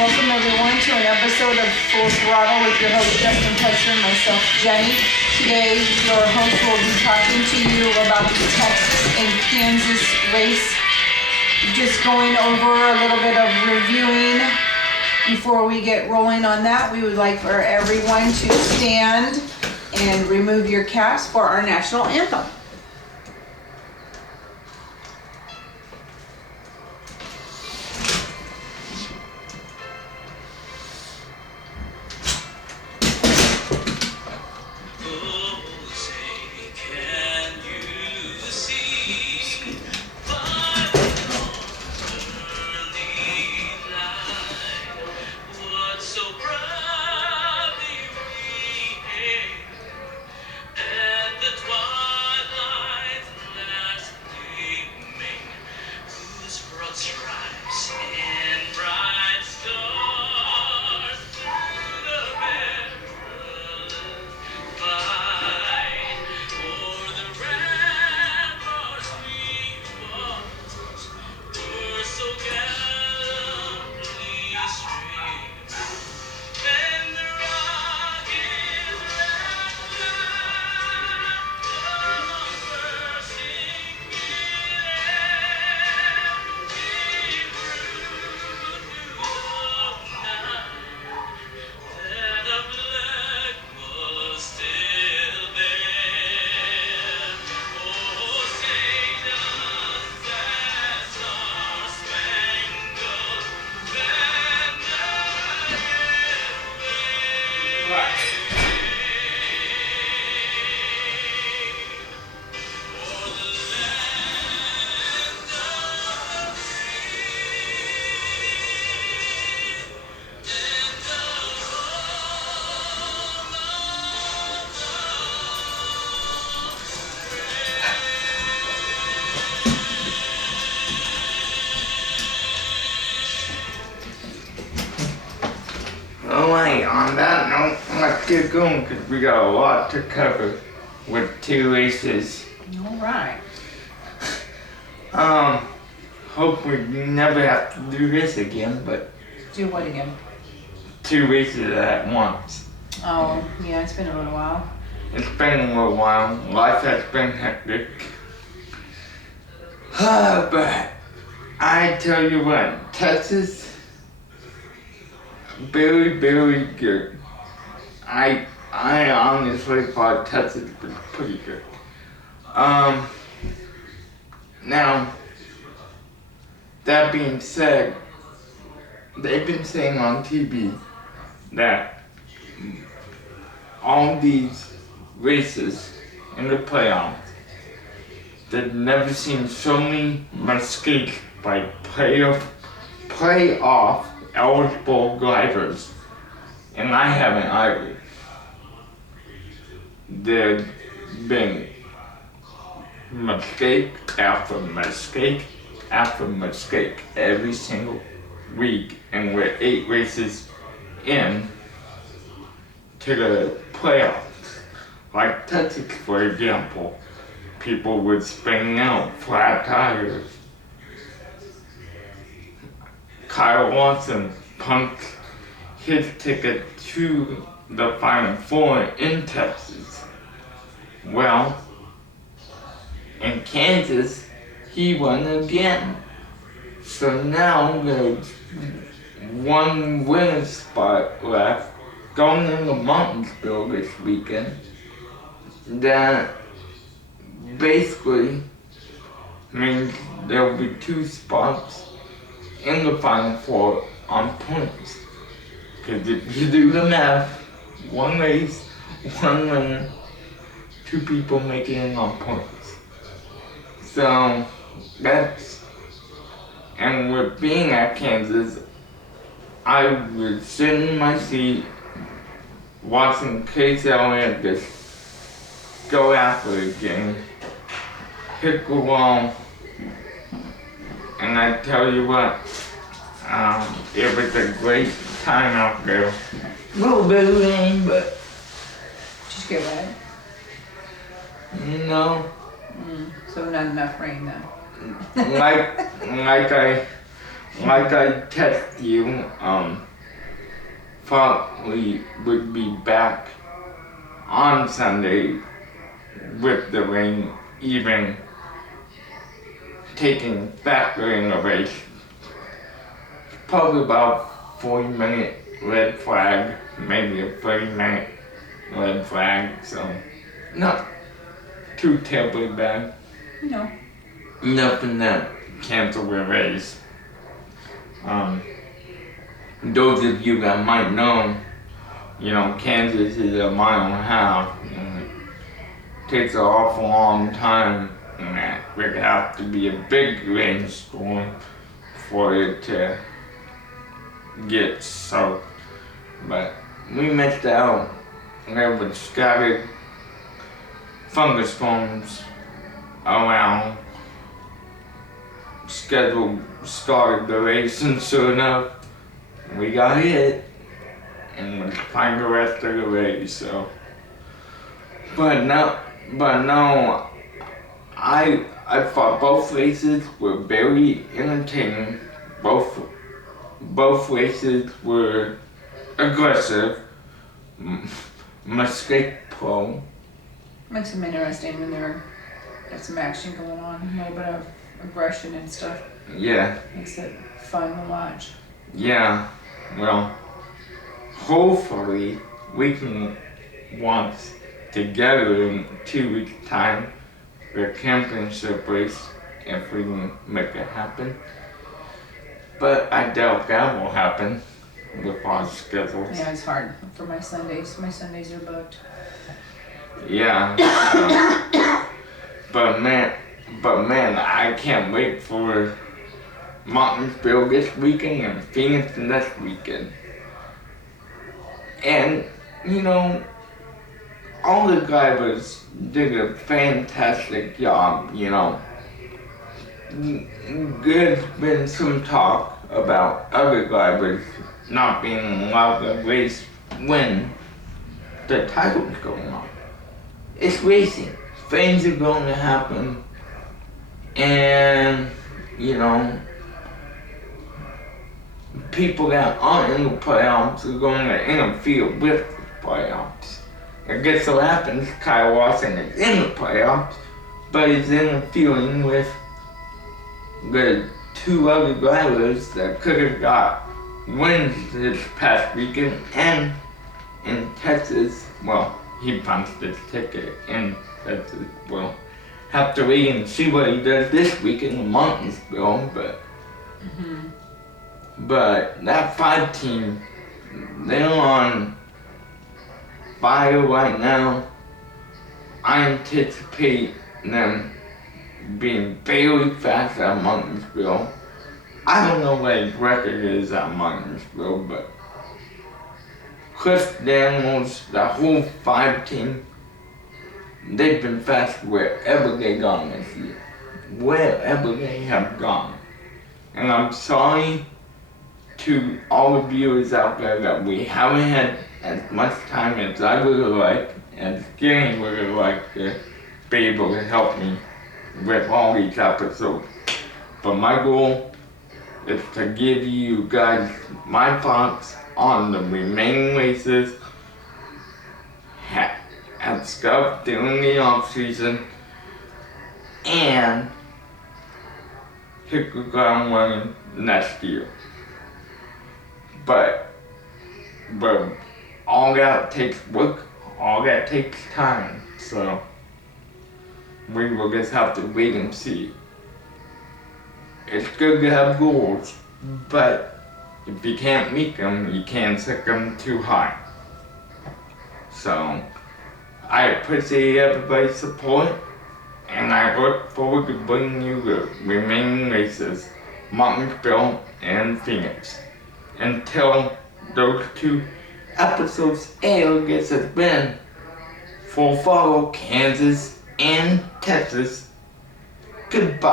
Welcome everyone to an episode of Full Throttle with your host Justin Petzer and myself Jenny. Today your host will be talking to you about the Texas and Kansas race. Just going over a little bit of reviewing. Before we get rolling on that, we would like for everyone to stand and remove your caps for our national anthem. Alright, on that note, let's get going because we got a lot to cover with 2 races. Alright. Hope we never have to do this again, but Do what again? 2 races at once. Oh, yeah, it's been a little while. It's been a little while. Life has been hectic. But I tell you what, Texas, very, very good. I honestly thought Texas was pretty good. Now, that being said, they've been saying on TV that all these races in the playoffs, they've never seen so many mistakes by playoff eligible drivers, and I haven't either. There's been mistake after mistake after mistake every single week, and we're 8 races in to the playoffs. Like Texas, for example, people were spinning out flat tires. Kyle Watson punked his ticket to the Final Four in Texas. Well, in Kansas, he won again. So now there's 1 winning spot left going into Martinsville this weekend. That basically means there'll be 2 spots in the Final Four on points. Because if you do the math, 1 race, 1 winner, 2 people making it on points. So that's, and with being at Kansas, I was sitting in my seat watching Chase Elliott just go after the game, hit the wall, and I tell you what, it was a great time out there. A little bit of rain, but Just get wet. no. So not enough rain then. like I text you, thought we would be back on Sunday with the rain even factoring a race. Probably about 40-minute red flag, maybe a 30-minute red flag, so not too terribly bad. No. Nothing that canceled the race. Those of you that might know, Kansas is a mile and a half, and it takes an awful long time, and that would have to be a big rainstorm for it to get soaked. But we missed out. There was scattered thunderstorms around. Schedule started the race, and sure enough, we got hit and we find the rest of the race. So, but no, I thought both races were very entertaining. Both races were aggressive, mistake prone. Makes them interesting when there's some action going on, a little bit of aggression and stuff. Yeah. Makes it fun to watch. Yeah. Well, hopefully we can once together in 2 weeks' time the championship race if we can make it happen. But I doubt that will happen with our schedules. Yeah, it's hard for my Sundays. My Sundays are booked. Yeah. But man, I can't wait for Martinsville this weekend and Phoenix next weekend. And, all the drivers did a fantastic job, There's been some talk about other drivers not being allowed to race when the title's going on. It's racing. Things are going to happen. And, people that aren't in the playoffs are going to interfere with the playoffs. It gets so happens Kyle Larson is in the playoffs, but he's interfering with the two other drivers that could have got wins this past weekend. And in Texas, well, he punched his ticket in Texas. We'll have to wait and see what he does this weekend in Martinsville, but that 5 team, they're on fire right now. I anticipate them being very fast at Martinsville. I don't know what his record is at Martinsville, but Chris Daniels, the whole 5 team, they've been fast wherever they gone this year. Wherever they have gone. And I'm sorry to all the viewers out there that we haven't had as much time as I would have liked, as Gary would have liked to be able to help me with all these episodes. But my goal is to give you guys my thoughts on the remaining races and stuff during the off season, and hit the ground running next year. But all that takes work, all that takes time, so we will just have to wait and see. It's good to have goals, but if you can't meet them, you can't set them too high. So I appreciate everybody's support, and I look forward to bringing you the remaining races, Martinsville and Phoenix. Until those 2 episodes air, this has been Full Throttle Kansas and Texas. Goodbye.